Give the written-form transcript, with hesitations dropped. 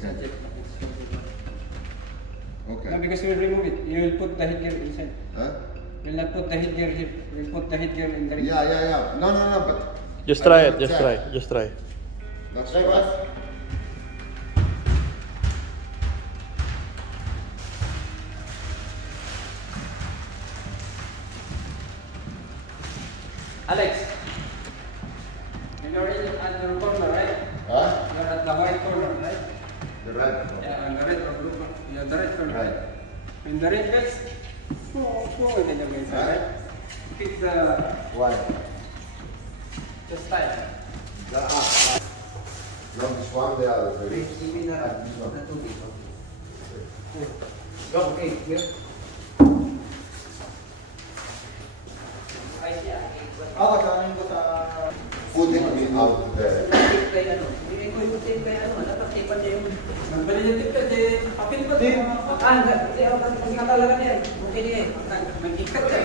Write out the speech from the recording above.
Okay. Okay. No, because you will remove it. You will put the headgear inside. Huh? You will not put the headgear here. You will put the headgear in the rig. Yeah. No, but... Just try it, just try. That's right. Alex, you're in at the corner, right? Huh? You're at the white corner, right? The red. Yeah, on the red or blue corner. You're the red corner. Right. In the red, guys. Go with it, guys. Right? Pick the Why? style. No, this one, the other. Ready? Give me the tubig. Go, okay, here. Kakain ko sa... Put it out there. Nagbalik yung tip kasi papel ko. Tip. Kasi nakalaga na yan. Okay na yan. Mag-ikat yan.